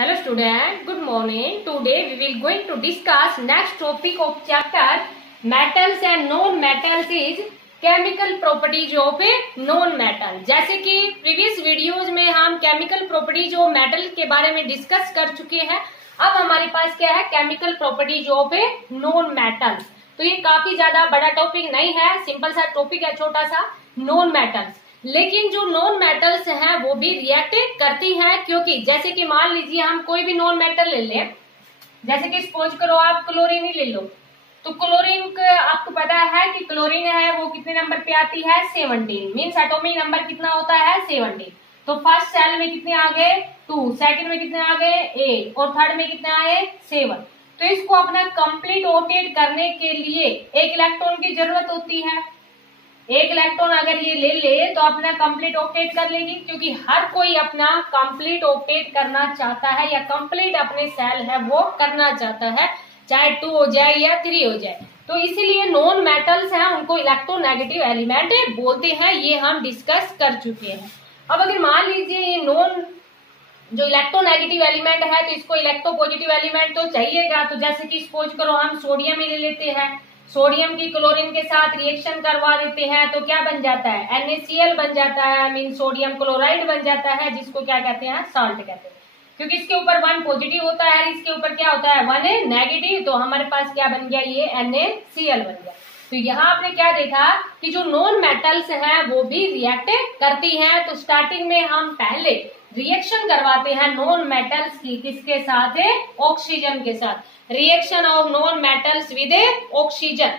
Hello student, good morning. Today we will going to discuss next topic of chapter metals and non-metals is chemical properties of a non-metal. जैसे कि previous videos में हम chemical properties of metal के बारे में discuss कर चुके हैं. अब हमारे पास क्या है chemical properties of a non-metals. तो ये काफी ज्यादा बड़ा टॉपिक नहीं है, सिंपल सा टॉपिक है, छोटा सा नॉन मेटल्स. लेकिन जो नॉन मेटल्स हैं वो भी रिएक्ट करती हैं, क्योंकि जैसे कि मान लीजिए हम कोई भी नॉन मेटल ले लें, जैसे कि सपोज करो आप क्लोरीन ही ले लो, तो क्लोरीन आपको पता है कि क्लोरीन है वो कितने नंबर पे आती है 17, मीन्स एटॉमिक नंबर कितना होता है 17. तो फर्स्ट सेल में कितने आ गए 2, सेकंड में कितने आ गए 8 और थर्ड में कितने आए 7. तो इसको अपना कंप्लीट रोटेट करने के लिए एक इलेक्ट्रॉन की जरूरत होती है. एक इलेक्ट्रॉन अगर ये ले ले तो अपना कंप्लीट ऑक्टेट कर लेगी, क्योंकि हर कोई अपना कंप्लीट ऑक्टेट करना चाहता है या कंप्लीट अपने सेल है वो करना चाहता है, चाहे 2 हो जाए या 3 हो जाए. तो इसीलिए नॉन मेटल्स हैं उनको इलेक्ट्रोनेगेटिव एलिमेंट बोलते हैं, ये हम डिस्कस कर चुके हैं. अब अगर मान लीजिए ये नॉन जो इलेक्ट्रोनेगेटिव एलिमेंट है तो इसको इलेक्ट्रोपॉजिटिव एलिमेंट तो चाहिएगा. तो जैसे कि सपोज करो हम सोडियम ही ले लेते हैं, सोडियम की क्लोरीन के साथ रिएक्शन करवा देते हैं तो क्या बन जाता है NaCl बन जाता है, मीन सोडियम क्लोराइड बन जाता है, जिसको क्या कहते हैं साल्ट कहते हैं, क्योंकि इसके ऊपर 1 पॉजिटिव होता है, इसके ऊपर क्या होता है 1 नेगेटिव. तो हमारे पास क्या बन गया ये NaCl बन गया. तो यहाँ आपने क्या देखा कि जो नॉन मेटल्स हैं वो भी रिएक्ट करती हैं. तो स्टार्टिंग में हम पहले रिएक्शन करवाते हैं नॉन मेटल्स की, किसके साथ है ऑक्सीजन के साथ. Reaction of non metals with oxygen.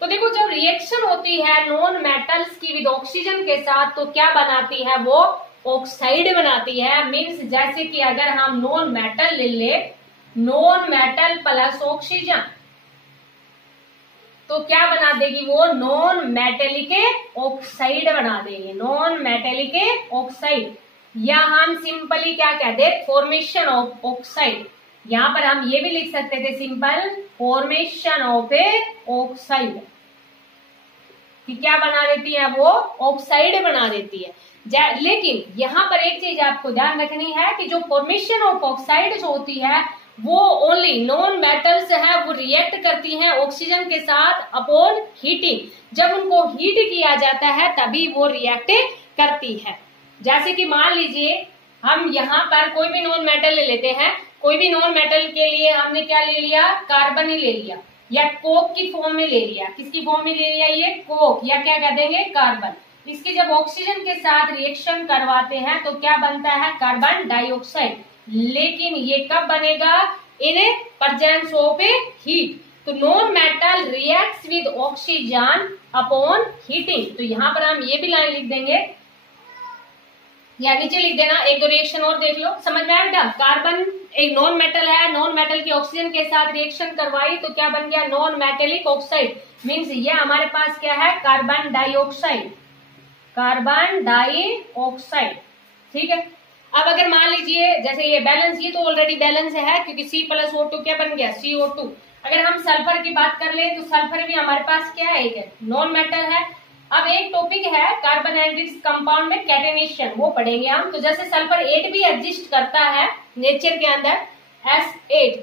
तो देखो जब रिएक्शन होती है नॉन मेटल्स की विद ऑक्सीजन के साथ तो क्या बनाती है वो ऑक्साइड बनाती है. मीन्स जैसे कि अगर हम नॉन मेटल ले ले, नॉन मेटल प्लस ऑक्सीजन, तो क्या बना देगी वो नॉन मेटेलिक ऑक्साइड बना देगी, नॉन मेटेलिक ऑक्साइड, या हम सिंपली क्या कहते हैं फॉर्मेशन ऑफ ऑक्साइड. यहां पर हम ये भी लिख सकते थे simple formation of A oxide, कि क्या बना देती है वो ऑक्साइड बना देती है. लेकिन यहाँ पर एक चीज आपको ध्यान रखनी है कि जो फॉर्मेशन ऑफ ऑक्साइड जो होती है वो ओनली नॉन मेटल्स है वो रिएक्ट करती हैं ऑक्सीजन के साथ अपॉन हीटिंग. जब उनको हीट किया जाता है तभी वो रिएक्ट करती है. जैसे कि मान लीजिए हम यहाँ पर कोई भी नॉन मेटल ले लेते हैं, कोई भी नॉन मेटल के लिए हमने क्या ले लिया कार्बन ही ले लिया, या कोक की फॉर्म में ले लिया. किसकी फॉर्म में ले लिया ये कोक, या क्या कह देंगे कार्बन. इसकी जब ऑक्सीजन के साथ रिएक्शन करवाते हैं तो क्या बनता है कार्बन डाइऑक्साइड. लेकिन ये कब बनेगा in presence of a heat. तो non metal reacts with oxygen upon heating. तो यहाँ पर हम ये भी लाइन लिख देंगे या नीचे लिख देना. एक दो रिएक्शन और देख लो, समझ में आया बेटा. कार्बन एक नॉन मेटल है, नॉन मेटल की ऑक्सीजन के साथ रिएक्शन करवाई तो क्या बन गया नॉन मेटेलिक ऑक्साइड. मीन्स ये हमारे पास क्या है कार्बन डाइऑक्साइड, कार्बन डाइऑक्साइड. ठीक है. अब अगर मान लीजिए जैसे ये बैलेंस, ये तो ऑलरेडी बैलेंस है क्योंकि C+O2 क्या बन गया CO2. अगर हम सल्फर की बात कर ले तो सल्फर भी हमारे पास क्या है एक नॉन मेटल है. अब एक टॉपिक है कार्बन एंड इट्स कंपाउंड में कैटेनेशन, वो पढ़ेंगे हम. तो जैसे सल्फर 8 भी एग्जिस्ट करता है नेचर के अंदर S8.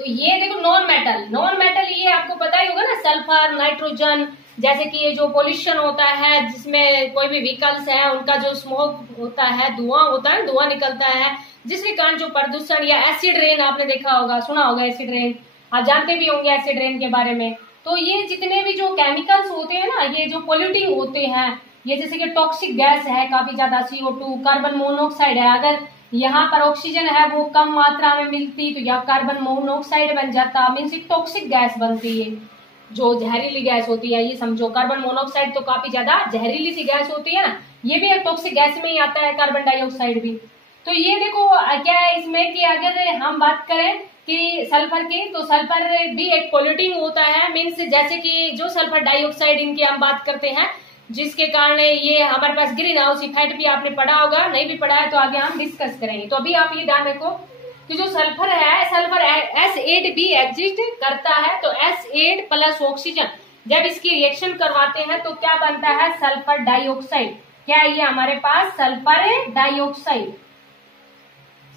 तो ये देखो नॉन मेटल, नॉन मेटल ये आपको पता ही होगा ना, सल्फर नाइट्रोजन. जैसे कि ये जो पोल्यूशन होता है जिसमें कोई भी व्हीकल्स है उनका जो स्मोक होता है, धुआं होता है, धुआं निकलता है, जिसके कारण जो प्रदूषण, या एसिड रेन आपने देखा होगा, सुना होगा एसिड रेन, आप जानते भी होंगे एसिड रेन के बारे में. तो ये जितने भी जो केमिकल्स होते हैं ना, ये जो पोल्यूटिंग होते हैं, ये जैसे कि टॉक्सिक गैस है काफी ज्यादा CO2, कार्बन मोनोऑक्साइड है. अगर यहाँ पर ऑक्सीजन है वो कम मात्रा में मिलती तो यह कार्बन मोनोऑक्साइड बन जाता. मीन्स एक टॉक्सिक गैस बनती है, जो जहरीली गैस होती है. ये समझो कार्बन मोनोऑक्साइड तो काफी ज्यादा जहरीली सी गैस होती है ना, ये भी एक टॉक्सिक गैस में ही आता है, कार्बन डाइऑक्साइड भी. तो ये देखो क्या है इसमें कि अगर हम बात करें कि सल्फर की, तो सल्फर भी एक पोल्यूटिंग होता है. मीन्स जैसे कि जो सल्फर डाइऑक्साइड इनकी हम बात करते हैं, जिसके कारण ये हमारे पास ग्रीन हाउस इफेक्ट भी आपने पढ़ा होगा, नहीं भी पढ़ा है तो आगे हम डिस्कस करेंगे. तो अभी आप ये ध्यान रखो कि जो सल्फर है, सल्फर S8 भी एग्जिस्ट करता है. तो S8 प्लस ऑक्सीजन जब इसकी रिएक्शन करवाते हैं तो क्या बनता है सल्फर डाइऑक्साइड. क्या है ये हमारे पास सल्फर डाइऑक्साइड.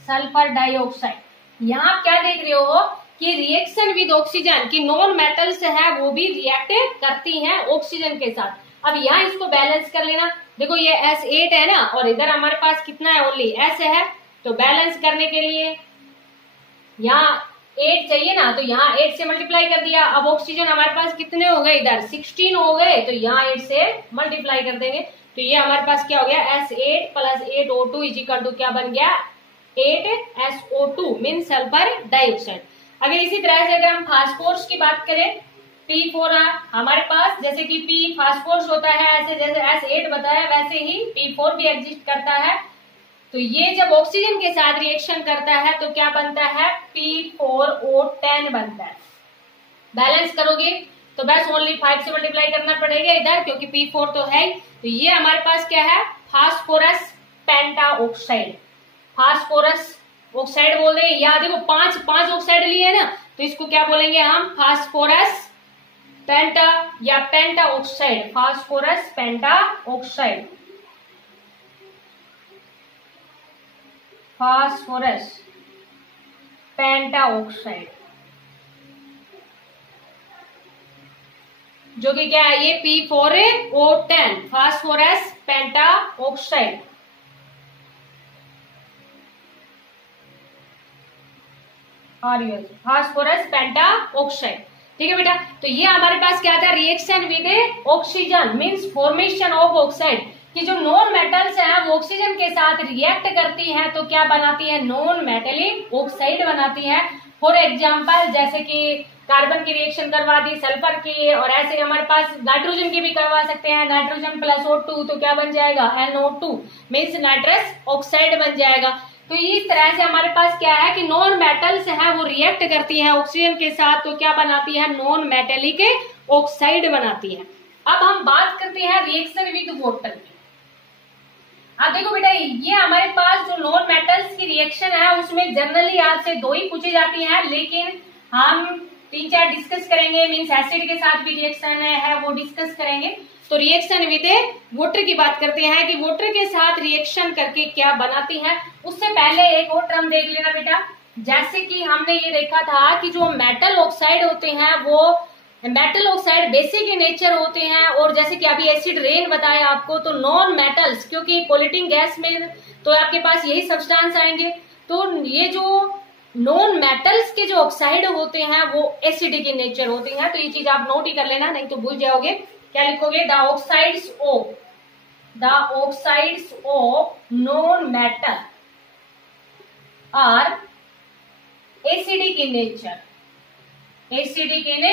Sulphur dioxide. यहाँ आप क्या देख रहे हो कि रिएक्शन विद ऑक्सीजन की नॉन मेटल्स है वो भी रिएक्ट करती हैं ऑक्सीजन के साथ। अब यहाँ इसको बैलेंस कर लेना, देखो ये S8 है ना, और इधर हमारे पास कितना है, ओनली S है। तो बैलेंस करने के लिए यहाँ 8 चाहिए ना, तो यहाँ 8 से मल्टीप्लाई कर दिया। अब ऑक्सीजन हमारे पास कितने हो गए, इधर 16 हो गए, तो यहाँ 8 से मल्टीप्लाई कर देंगे। तो ये हमारे पास क्या हो गया, S8 + 8O2 इजिकल टू क्या बन गया, 8SO2 मीन सल्फर डाइऑक्साइड। अगर इसी तरह से अगर हम फास्फोरस की बात करें, P4 हमारे पास, जैसे कि P फास्फोरस होता है, ऐसे जैसे S8 बताया वैसे ही P4 भी एग्जिस्ट करता है। तो ये जब ऑक्सीजन के साथ रिएक्शन करता है तो क्या बनता है, P4O10 बनता है। बैलेंस करोगे तो बस ओनली 5 से मल्टीप्लाई करना पड़ेगा इधर, क्योंकि P4 तो है ही। तो ये हमारे पास क्या है, फास्फोरस पेंटाऑक्साइड। फास्फोरस ऑक्साइड बोल देंगे, या देखो पांच ऑक्साइड लिए ना, तो इसको क्या बोलेंगे हम, फास्फोरस पेंटा या पेंटा ऑक्साइड, फास्फोरस पेंटा ऑक्साइड, फास्फोरस पेंटा ऑक्साइड, जो कि क्या है, ये P4O10 फास्फोरस पेंटा ऑक्साइड। फास्फोरस पेंटा ऑक्साइड, ठीक है बेटा। तो ये हमारे पास क्या था, reaction with oxygen means formation of oxide, कि जो नॉन मेटल्स हैं वो ऑक्सीजन के साथ रिएक्ट करती हैं तो क्या बनाती है, नॉन मेटेलिक ऑक्साइड बनाती है। फॉर एग्जांपल जैसे कि कार्बन की रिएक्शन करवा दी सल्फर की, और ऐसे हमारे पास नाइट्रोजन की भी करवा सकते हैं, नाइट्रोजन + O2 तो क्या बन जाएगा, NO2 मीन्स नाइट्रस ऑक्साइड बन जाएगा। तो इस तरह से हमारे पास क्या है कि नॉन मेटल्स है वो रिएक्ट करती हैं ऑक्सीजन के साथ तो क्या बनाती है, नॉन मेटेलिक ऑक्साइड बनाती है। अब हम बात करते हैं रिएक्शन विद वाटर की। अब देखो बेटा, ये हमारे पास जो नॉन मेटल्स की रिएक्शन है उसमें जनरली आपसे 2 ही पूछी जाती है, लेकिन हम 3-4 डिस्कस करेंगे, मीन्स एसिड के साथ भी रिएक्शन है वो डिस्कस करेंगे। तो रिएक्शन विद वाटर की बात करते हैं कि वाटर के साथ रिएक्शन करके क्या बनाती है। उससे पहले एक और टर्म देख लेना बेटा, जैसे कि हमने ये देखा था कि जो मेटल ऑक्साइड होते हैं वो metal oxide basic in nature होते हैं, और जैसे कि अभी एसिड रेन बताया आपको, तो नॉन मेटल्स क्योंकि पॉलिटिंग गैस में तो आपके पास यही सब्सटेंस आएंगे, तो ये जो नॉन मेटल्स के जो ऑक्साइड होते हैं वो एसिडिक इन नेचर होते हैं। तो ये चीज आप नोट ही कर लेना, नहीं तो भूल जाओगे। क्या लिखोगे, the oxides of non metal are acidic in nature, acidic in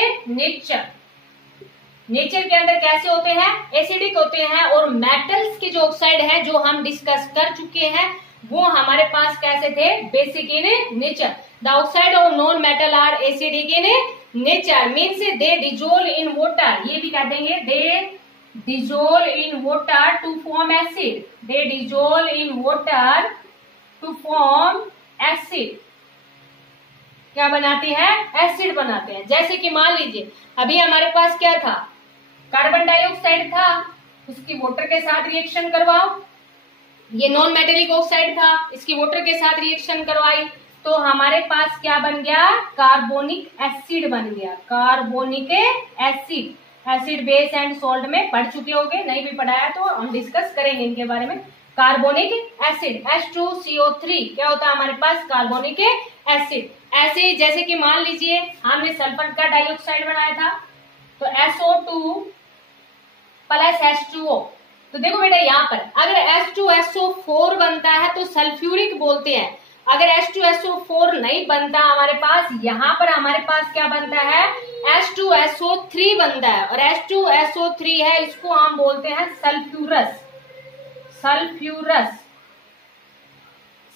nature के अंदर कैसे होते हैं, एसिडिक होते हैं। और मेटल्स के जो ऑक्साइड है जो हम डिस्कस कर चुके हैं वो हमारे पास कैसे थे, basic in nature. The oxide of non metal are acidic in nature means they dissolve in water, ये भी कह देंगे, they dissolve in water to form acid, they dissolve in water to form acid. क्या बनाती है, acid बनाते हैं। जैसे कि मान लीजिए अभी हमारे पास क्या था, कार्बन डाइऑक्साइड था, उसकी वाटर के साथ रिएक्शन करवाओ, ये नॉन मेटेलिक ऑक्साइड था, इसकी वाटर के साथ रिएक्शन करवाई तो हमारे पास क्या बन गया, कार्बोनिक एसिड बन गया, carbonic acid. Acid base and salt में पढ़ चुके होंगे, नहीं भी पढ़ाया तो हम डिस्कस करेंगे इनके बारे में। कार्बोनिक एसिड H2CO3 क्या होता है हमारे पास, कार्बोनिक एसिड। ऐसे जैसे कि मान लीजिए हमने सल्फर का डाइऑक्साइड बनाया था तो SO2 + H2O, तो देखो बेटा यहाँ पर अगर H2SO4 बनता है तो सल्फ्यूरिक बोलते हैं, अगर H2SO4 नहीं बनता हमारे पास, यहाँ पर हमारे पास क्या बनता है, H2SO3 बनता है, और H2SO3 है इसको हम बोलते हैं सल्फ्यूरस,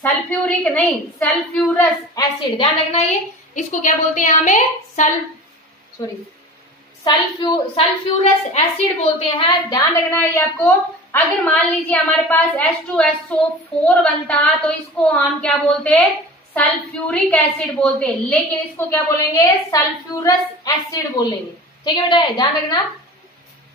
सल्फ्यूरिक नहीं, सल्फ्यूरस एसिड, ध्यान रखना ये, इसको क्या बोलते हैं हमें, सल्फ्यूरस एसिड बोलते हैं, ध्यान रखना है ये आपको। अगर मान लीजिए हमारे पास H2SO4 बनता तो इसको हम क्या बोलते हैं, सल्फ्यूरिक एसिड बोलते हैं, लेकिन इसको क्या बोलेंगे, सल्फ्यूरस एसिड बोलेंगे। ठीक है बेटा, ध्यान रखना,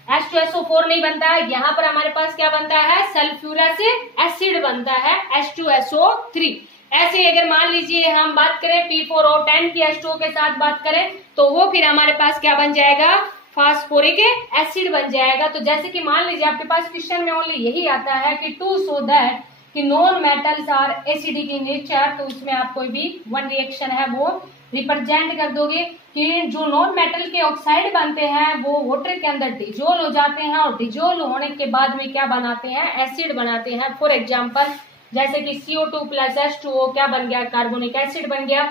H2SO4 नहीं बनता है, यहाँ पर हमारे पास क्या बनता है, सल्फ्यूरस एसिड बनता है, H2SO3। ऐसे अगर मान लीजिए हम बात करें P4O10 की H2O के साथ बात करें तो वो फिर हमारे पास क्या बन जाएगा, फास्फोरिक एसिड बन जाएगा। तो जैसे कि मान लीजिए आपके पास क्वेश्चन में ओनली यही आता है कि टू शो दैट कि non metals are acidic in nature, तो उसमें आप कोई भी वन रिएक्शन है वो रिप्रेजेंट कर दोगे कि जो नॉन मेटल के ऑक्साइड बनते हैं वो वाटर के अंदर डिजोल्व हो जाते हैं और डिजोल्व होने के बाद में क्या बनाते हैं, एसिड बनाते हैं। फॉर एग्जांपल जैसे कि CO2 प्लस H2O क्या बन गया, कार्बोनिक एसिड बन गया।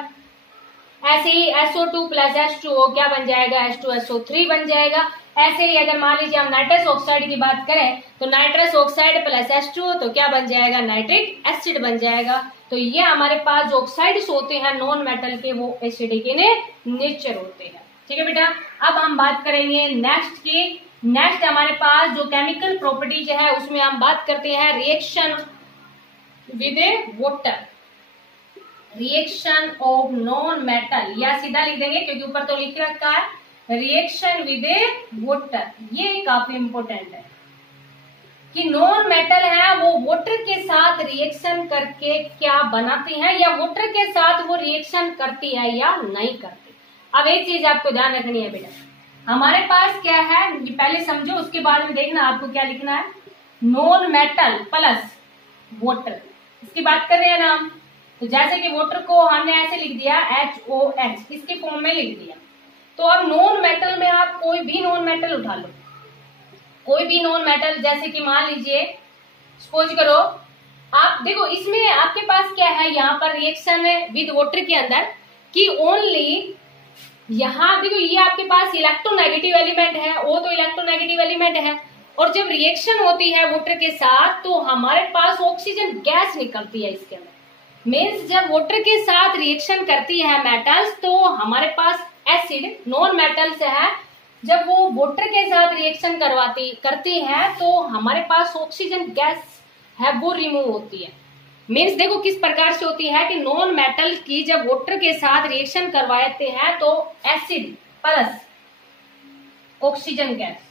ऐसे ही SO2 प्लस H2O क्या बन जाएगा, H2SO3 बन जाएगा। ऐसे ही अगर मान लीजिए हम नाइट्रस ऑक्साइड की बात करें तो नाइट्रस ऑक्साइड प्लस H2O तो क्या बन जाएगा, नाइट्रिक एसिड बन जाएगा। तो ये हमारे पास जो ऑक्साइड्स होते हैं नॉन मेटल के वो एसिडिक इन नेचर होते हैं। ठीक है बेटा, अब हम बात करेंगे नेक्स्ट की। नेक्स्ट हमारे पास जो केमिकल प्रॉपर्टीज है उसमें हम बात करते हैं reaction with water, reaction of non metal, या सीधा लिख देंगे क्योंकि ऊपर तो लिख रखा है रिएक्शन विद वाटर। ये काफी इंपॉर्टेंट है कि नॉन मेटल है वो वाटर के साथ रिएक्शन करके क्या बनाते हैं, या वाटर के साथ वो रिएक्शन करती है या नहीं करती। अब एक चीज आपको ध्यान रखनी है बेटा, हमारे पास क्या है ये पहले समझो, उसके बाद में देखना आपको क्या लिखना है। नॉन मेटल प्लस वाटर, इसकी बात कर रहे हैं ना हम। तो जैसे कि वाटर को हमने ऐसे लिख दिया HOH, इसके फॉर्म में लिख दिया। तो अब नॉन मेटल में आप कोई भी नॉन मेटल उठा लो, कोई भी नॉन मेटल, जैसे कि मान लीजिए सपोज करो आप देखो इसमें आपके पास क्या है, यहाँ पर रिएक्शन विद वाटर के अंदर कि ओनली यहाँ देखो ये आपके पास इलेक्ट्रोनेगेटिव एलिमेंट है, वो तो इलेक्ट्रोनेगेटिव एलिमेंट है। और जब रिएक्शन होती है वाटर के साथ तो हमारे पास ऑक्सीजन गैस निकलती है इसके अंदर। मीन्स जब वाटर के साथ रिएक्शन करती है मेटल्स तो हमारे पास एसिड नॉन मेटल्स है, जब वो वाटर के साथ रिएक्शन करती है तो हमारे पास ऑक्सीजन गैस है वो रिमूव होती है। मीन्स देखो किस प्रकार से होती है कि नॉन मेटल की जब वाटर के साथ रिएक्शन करवाते हैं तो एसिड प्लस ऑक्सीजन गैस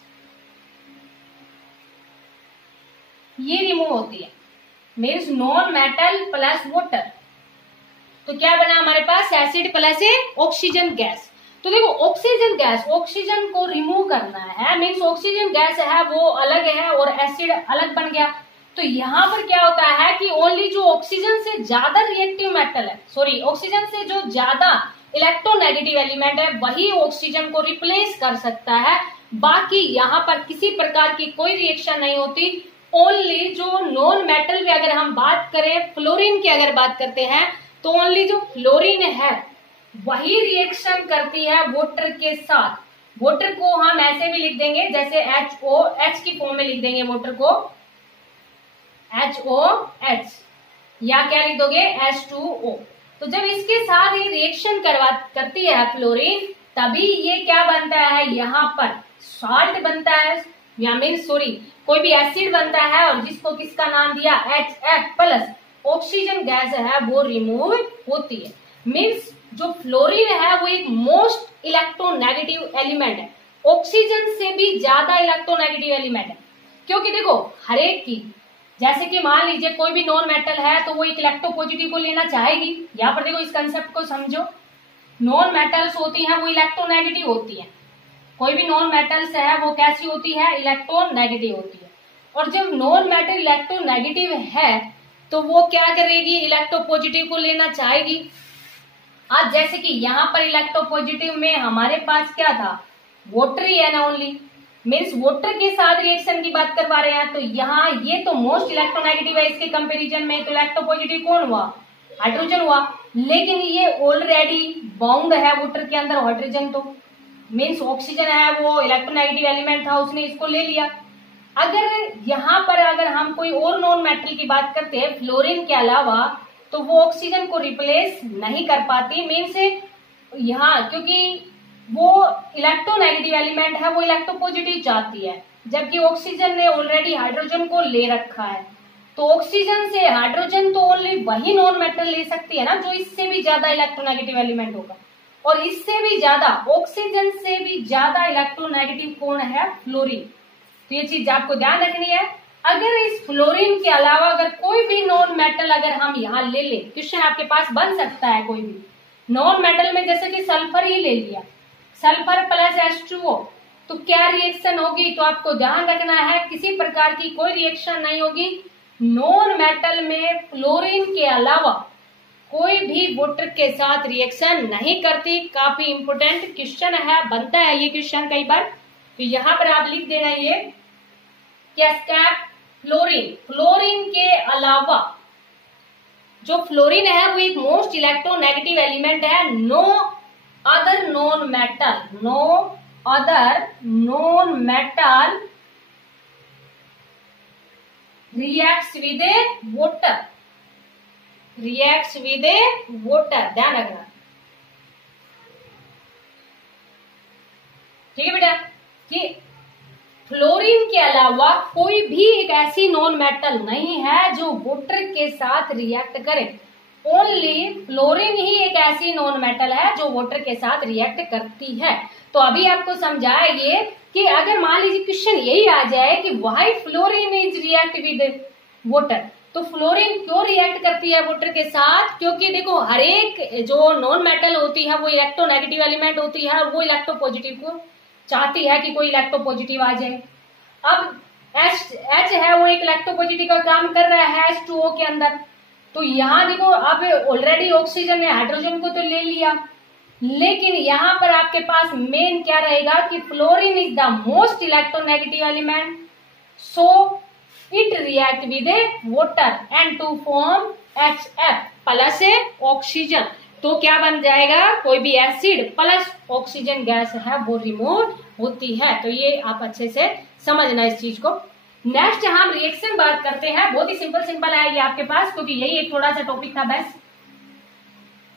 ये रिमूव होती है। Means non metal plus water, तो क्या बना हमारे पास, एसिड प्लस ऑक्सीजन गैस। तो देखो ऑक्सीजन गैस, ऑक्सीजन को रिमूव करना है, मीन्स ऑक्सीजन गैस है वो अलग है और एसिड अलग बन गया। तो यहाँ पर क्या होता है कि ओनली जो ऑक्सीजन से ज्यादा रिएक्टिव मेटल है, सॉरी ऑक्सीजन से जो ज्यादा इलेक्ट्रोनेगेटिव एलिमेंट है वही ऑक्सीजन को रिप्लेस कर सकता है। बाकी यहाँ पर किसी प्रकार की कोई रिएक्शन नहीं होती। ओनली जो नॉन मेटल में अगर हम बात करें, फ्लोरीन की अगर बात करते हैं तो ओनली जो फ्लोरीन है वही रिएक्शन करती है वाटर के साथ। वाटर को हम ऐसे भी लिख देंगे जैसे HOH की फॉर्म में लिख देंगे वाटर को HOH, या क्या लिख दोगे H2O। तो जब इसके साथ ये रिएक्शन करती है फ्लोरीन तभी ये क्या बनता है, यहाँ पर सॉल्ट बनता है, या मीन सॉरी कोई भी एसिड बनता है और जिसको किसका नाम दिया HF प्लस ऑक्सीजन गैस है वो रिमूव होती है। मीन्स जो फ्लोरीन है वो एक मोस्ट इलेक्ट्रोनेगेटिव एलिमेंट है, ऑक्सीजन से भी ज्यादा इलेक्ट्रोनेगेटिव एलिमेंट है। क्योंकि देखो हर एक की, जैसे कि मान लीजिए कोई भी नॉन मेटल है तो वो एक इलेक्ट्रोपॉजिटिव को लेना चाहेगी। यहाँ पर देखो इस कंसेप्ट को समझो, नॉन मेटल्स होती हैं वो इलेक्ट्रोनेगेटिव होती है, कोई भी नॉन मेटल्स है वो कैसी होती है, इलेक्ट्रोनेगेटिव होती है। और जब नॉन मेटल इलेक्ट्रोनेगेटिव है तो वो क्या करेगी, इलेक्ट्रोपॉजिटिव को लेना चाहेगी। आज जैसे कि यहाँ पर इलेक्ट्रोपॉजिटिव में हमारे पास क्या था, वाटर ही है ना ओनली, मीन्स वाटर के साथ रिएक्शन की बात करवा रहे हैं। तो यहाँ ये तो मोस्ट इलेक्ट्रोनेगेटिव है इसके कंपैरिजन में, तो इलेक्ट्रोपॉजिटिव कौन हुआ, हाइड्रोजन हुआ। लेकिन ये ऑलरेडी बाउंड है वाटर के अंदर हाइड्रोजन, तो मीन्स ऑक्सीजन है वो इलेक्ट्रोनेगेटिव एलिमेंट था, उसने इसको ले लिया। अगर यहाँ पर अगर हम कोई और नॉन मेटल की बात करते हैं फ्लोरीन के अलावा तो वो ऑक्सीजन को रिप्लेस नहीं कर पाती। मीन्स यहाँ क्योंकि वो इलेक्ट्रोनेगेटिव एलिमेंट है वो इलेक्ट्रोपॉजिटिव चाहती है, जबकि ऑक्सीजन ने ऑलरेडी हाइड्रोजन को ले रखा है। तो ऑक्सीजन से हाइड्रोजन तो ओनली वही नॉन मेटल ले सकती है ना जो इससे भी ज्यादा इलेक्ट्रोनेगेटिव एलिमेंट होगा, और इससे भी ज्यादा ऑक्सीजन से भी ज्यादा इलेक्ट्रोनेगेटिव कौन है, फ्लोरीन। तो ये चीज आपको ध्यान रखनी है। अगर इस फ्लोरीन के अलावा अगर कोई भी नॉन मेटल अगर हम यहाँ ले लें, क्वेश्चन आपके पास बन सकता है कोई भी नॉन मेटल में, जैसे कि सल्फर ही ले लिया, सल्फर प्लस H2O, तो क्या रिएक्शन होगी? तो आपको ध्यान रखना है किसी प्रकार की कोई रिएक्शन नहीं होगी। नॉन मेटल में फ्लोरीन के अलावा कोई भी वाटर के साथ रिएक्शन नहीं करती। काफी इंपोर्टेंट क्वेश्चन है, बनता है ये क्वेश्चन कई बार। तो यहाँ पर आप लिख देना ये क्या स्टेप, फ्लोरीन के अलावा जो फ्लोरीन है वो एक मोस्ट इलेक्ट्रोनेगेटिव एलिमेंट है। No other non metal reacts with a water, ध्यान रखना, ठीक है बेटा। कि फ्लोरीन के अलावा कोई भी एक ऐसी नॉन मेटल नहीं है जो वाटर के साथ रिएक्ट करे। ओनली फ्लोरीन ही एक ऐसी नॉन मेटल है जो वाटर के साथ रिएक्ट करती है। तो अभी आपको समझाया ये कि अगर मान लीजिए क्वेश्चन यही आ जाए कि why fluorine is react with water, तो फ्लोरीन क्यों रिएक्ट करती है वाटर के साथ? क्योंकि देखो हर एक जो नॉन मेटल होती है वो इलेक्ट्रोनेगेटिव एलिमेंट होती है और वो इलेक्ट्रोपॉजिटिव को चाहती है कि कोई इलेक्ट्रोपॉजिटिव आ जाए। अब H है वो एक इलेक्ट्रोपॉजिटिव का काम कर रहा है H2O के अंदर। तो यहाँ देखो आप ऑलरेडी ऑक्सीजन ने हाइड्रोजन को तो ले लिया, लेकिन यहाँ पर आपके पास मेन क्या रहेगा कि fluorine is the most electronegative element, so it react with water and to form HF plus oxygen. तो क्या बन जाएगा? कोई भी एसिड प्लस ऑक्सीजन गैस है वो रिमूव होती है। तो ये आप अच्छे से समझना इस चीज को। नेक्स्ट हम रिएक्शन बात करते हैं, बहुत ही सिंपल है ये आपके पास, क्योंकि यही एक थोड़ा सा टॉपिक था बस।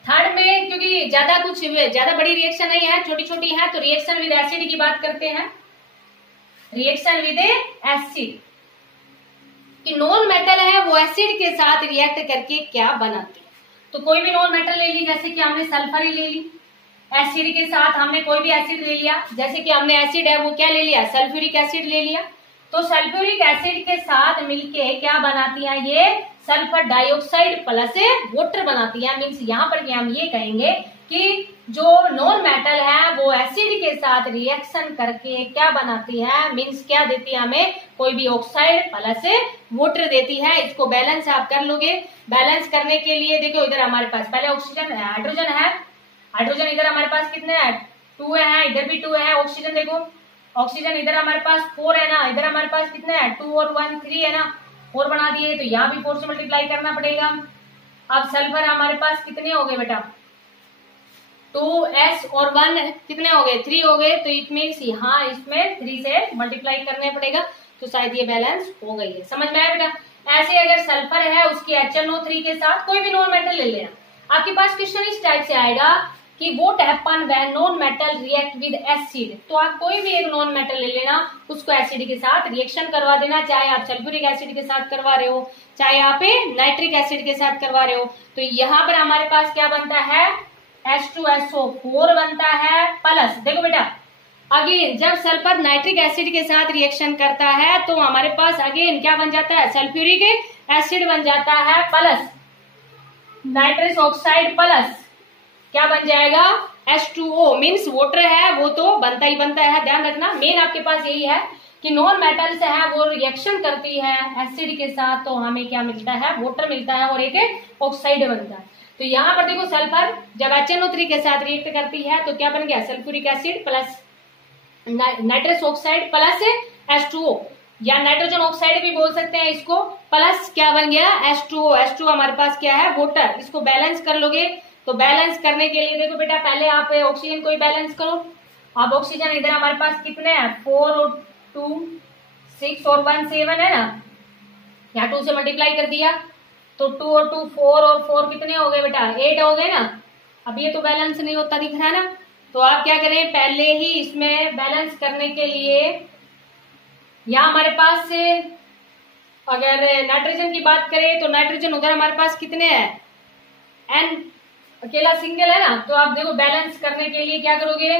थर्ड में क्योंकि ज्यादा बड़ी रिएक्शन नहीं है, छोटी छोटी है, तो रिएक्शन विद एसिड की बात करते हैं। रिएक्शन विद एसिड कि नॉन मेटल है वो एसिड के साथ रिएक्ट करके क्या बनाती है। तो कोई भी नॉन मेटल ले ली, जैसे कि हमने सल्फर ही ले ली, एसिड के साथ हमने कोई भी एसिड ले लिया, जैसे कि हमने एसिड है वो क्या ले लिया, सल्फ्यूरिक एसिड ले लिया। तो सल्फ्यूरिक एसिड के साथ मिलके क्या बनाती है, ये सल्फर डाइऑक्साइड प्लस वाटर बनाती है। मीन्स यहाँ पर हम ये कहेंगे कि जो नॉन मेटल है वो एसिड के साथ रिएक्शन करके क्या बनाती है, मीन्स क्या देती है हमें, कोई भी ऑक्साइड प्लस वाटर देती है। इसको बैलेंस आप कर लोगे। बैलेंस करने के लिए देखो इधर हमारे पास पहले ऑक्सीजन हाइड्रोजन है, हाइड्रोजन इधर हमारे पास कितने हैं, 2 है, इधर भी 2 है। ऑक्सीजन देखो, ऑक्सीजन इधर हमारे पास 4 है ना, इधर हमारे पास कितने हैं, 2 और 1 3 है ना, 4 बना दिए। तो यहाँ भी 4 से मल्टीप्लाई करना पड़ेगा। अब सल्फर हमारे पास कितने हो गए बेटा, 2s और 1 कितने हो गए, 3 हो गए। तो इट मीन्स यहाँ इसमें 3 से मल्टीप्लाई करने पड़ेगा। तो शायद ये बैलेंस हो गई है, समझ में आया बेटा। ऐसे अगर सल्फर है उसकी HNO3 के साथ कोई भी नॉन मेटल ले लेना। आपके पास क्वेश्चन इस टाइप से आएगा कि what happen when non metal react with acid. तो आप कोई भी एक नॉन मेटल ले लेना, उसको एसिड के साथ रिएक्शन करवा देना, चाहे आप सल्फ्यूरिक एसिड के साथ करवा रहे हो, चाहे आप नाइट्रिक एसिड के साथ करवा रहे हो। तो यहाँ पर हमारे पास क्या बनता है, H2SO4 बनता है प्लस, देखो बेटा अगेन जब सल्फर नाइट्रिक एसिड के साथ रिएक्शन करता है तो हमारे पास अगेन क्या बन जाता है, सल्फ्यूरिक एसिड बन जाता है प्लस नाइट्रस ऑक्साइड प्लस क्या बन जाएगा, H2O मीन्स वाटर है वो तो बनता ही बनता है। ध्यान रखना मेन आपके पास यही है कि नॉन मेटल्स है वो रिएक्शन करती है एसिड के साथ, तो हमें क्या मिलता है, वाटर मिलता है और एक ऑक्साइड बनता है। तो यहाँ पर देखो सल्फर जब HNO3 के साथ रिएक्ट करती है तो क्या बन गया, sulphuric acid plus nitrous oxide plus H2O या नाइट्रोजन ऑक्साइड भी बोल सकते हैं इसको, प्लस क्या बन गया H2O। H2O हमारे पास क्या है, वाटर। इसको बैलेंस कर लोगे। तो बैलेंस करने के लिए देखो बेटा पहले आप ऑक्सीजन को ही बैलेंस करो। अब ऑक्सीजन इधर हमारे पास कितने हैं, 4 और 2 6 और 1 7 है ना, यहाँ 2 से मल्टीप्लाई कर दिया तो 2 और 2 4 और 4 कितने हो गए बेटा, 8 हो गए ना। अब ये तो बैलेंस नहीं होता दिख रहा है ना, तो आप क्या करें, पहले ही इसमें बैलेंस करने के लिए यहाँ हमारे पास से अगर नाइट्रोजन की बात करें तो नाइट्रोजन उधर हमारे पास कितने हैं, N अकेला सिंगल है ना। तो आप देखो बैलेंस करने के लिए क्या करोगे,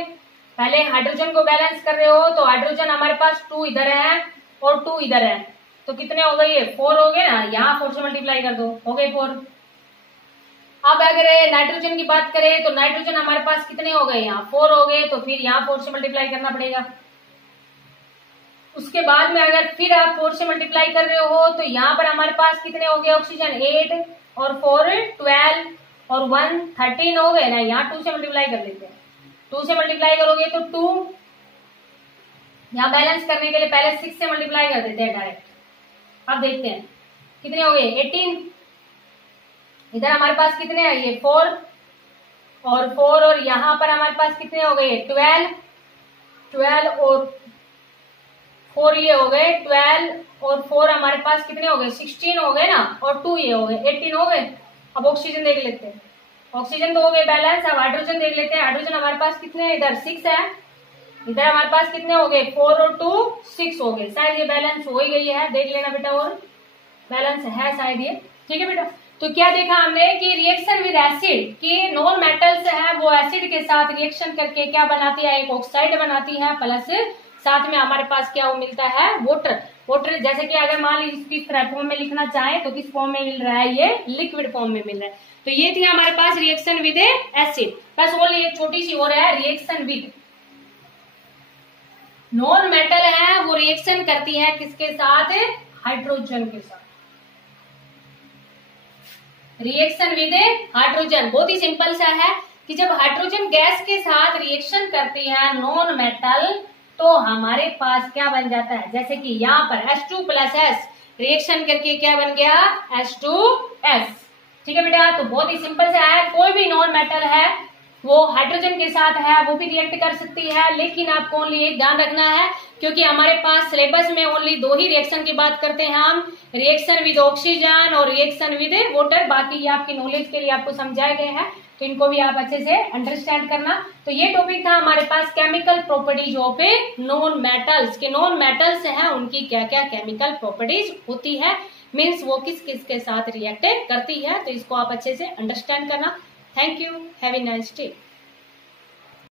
पहले हाइड्रोजन को बैलेंस कर रहे हो तो हाइड्रोजन हमारे पास 2 इधर है और 2 इधर है, तो कितने हो गए, ये 4 हो गए ना, यहाँ 4 से मल्टीप्लाई कर दो, हो गए 4। अब अगर नाइट्रोजन की बात करें तो नाइट्रोजन हमारे पास कितने हो गए, यहाँ 4 हो गए, तो फिर यहाँ 4 से मल्टीप्लाई करना पड़ेगा। उसके बाद में अगर फिर आप 4 से मल्टीप्लाई कर रहे हो तो यहाँ पर हमारे पास कितने हो गए ऑक्सीजन, 8 और 4 12 और 1 13 हो गए ना, यहाँ 2 से मल्टीप्लाई कर लेते हैं। 2 से मल्टीप्लाई करोगे तो 2, यहाँ बैलेंस करने के लिए पहले 6 से मल्टीप्लाई कर देते हैं डायरेक्ट। अब देखते हैं कितने हो गए, 18। इधर हमारे पास कितने हैं, ये 4 और यहाँ पर हमारे पास कितने हो गए, 12 और 4 ये हो गए, 12 और 4 हमारे पास कितने हो गए, 16 हो गए ना, और 2 ये हो गए, 18 हो गए। अब ऑक्सीजन देख लेते हैं, ऑक्सीजन तो हो गए बैलेंस। अब हाइड्रोजन देख लेते हैं, हाइड्रोजन हमारे पास कितने हैं, इधर 6 है, इधर हमारे पास कितने हो गए, 4 और 2 6 हो गए। शायद ये बैलेंस हो ही गई है, देख लेना बेटा, और बैलेंस है शायद ये, ठीक है बेटा। तो क्या देखा हमने कि रिएक्शन विद एसिड की नॉन मेटल्स है वो एसिड के साथ रिएक्शन करके क्या बनाती है, एक ऑक्साइड बनाती है, प्लस साथ में हमारे पास क्या वो मिलता है, वाटर। जैसे कि अगर मान लीजिए इस फॉर्म में लिखना चाहे तो किस फॉर्म में मिल रहा है, ये लिक्विड फॉर्म में मिल रहा है। तो ये थी हमारे पास रिएक्शन विद एसिड। बस ओनली एक छोटी सी और है, रिएक्शन विद नॉन मेटल है वो रिएक्शन करती है किसके साथ, हाइड्रोजन के साथ। रिएक्शन विद हाइड्रोजन बहुत ही सिंपल सा है कि जब हाइड्रोजन गैस के साथ रिएक्शन करती है नॉन मेटल तो हमारे पास क्या बन जाता है, जैसे कि यहाँ पर H2+S रिएक्शन करके क्या बन गया, H2S। ठीक है बेटा, तो बहुत ही सिंपल सा है। कोई भी नॉन मेटल है वो हाइड्रोजन के साथ है वो भी रिएक्ट कर सकती है, लेकिन आपको ओनली एक ध्यान रखना है, क्योंकि हमारे पास सिलेबस में ओनली 2 ही रिएक्शन की बात करते हैं हम, रिएक्शन विद ऑक्सीजन और रिएक्शन विद वाटर। बाकी ये आपकी नॉलेज के लिए आपको समझाए गए हैं, तो इनको भी आप अच्छे से अंडरस्टैंड करना। तो ये टॉपिक था हमारे पास chemical properties of non metals के। नॉन मेटल्स हैं उनकी क्या क्या केमिकल प्रॉपर्टीज होती है, मीन्स वो किस किस के साथ रिएक्ट करती है, तो इसको आप अच्छे से अंडरस्टैंड करना। Thank you, have a nice day.